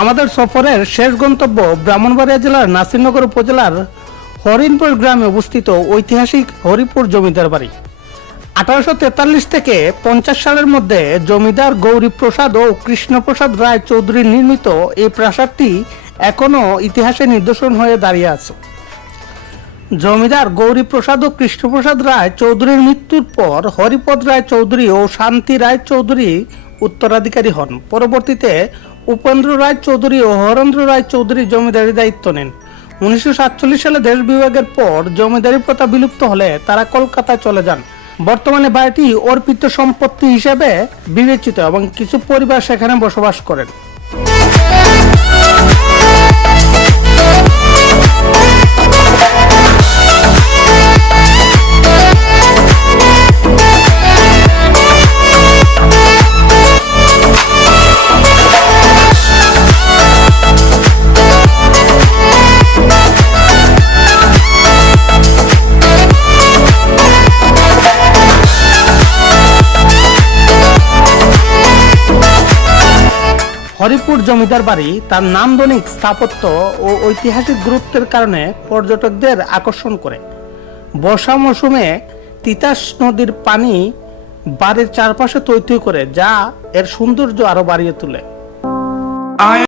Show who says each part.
Speaker 1: আমাদের সফরের শেষ গন্তব্য ব্রাহ্মণবাড়িয়া জেলার নাসিরনগর উপজেলার হরিণপুর গ্রামে অবস্থিত ঐতিহাসিক হরিপুর জমিদার বাড়ি। আঠারোশো তেতাল্লিশ থেকে পঞ্চাশ সালের মধ্যে জমিদার গৌরীপ্রসাদ ও কৃষ্ণপ্রসাদ রায় চৌধুরী নির্মিত এই প্রাসাদটি এখনও ইতিহাসে নিদর্শন হয়ে দাঁড়িয়ে আছে। জমিদার গৌরীপ্রসাদ ও কৃষ্ণপ্রসাদ রায় চৌধুরীর মৃত্যুর পর হরিপদ রায় চৌধুরী ও শান্তি রায় চৌধুরী উত্তরাধিকারী হন। পরবর্তীতে উপেন্দ্র রায় চৌধুরী ও হরেন্দ্র রায় চৌধুরী জমিদারি দায়িত্ব নেন। উনিশশো সাতচল্লিশ সালে দেশ বিভাগের পর জমিদারি প্রথা বিলুপ্ত হলে তারা কলকাতায় চলে যান। বর্তমানে বাড়িটি অর্পিত সম্পত্তি হিসেবে বিবেচিত এবং কিছু পরিবার সেখানে বসবাস করেন। হরিপুর জমিদার বাড়ি, তার নান্দনিক স্থাপত্য ও ঐতিহাসিক গুরুত্বের কারণে পর্যটকদের আকর্ষণ করে। বর্ষা মৌসুমে তিতাস নদীর পানি বাড়ির চারপাশে তৈরি করে, যা এর সৌন্দর্য আরও বাড়িয়ে তোলে।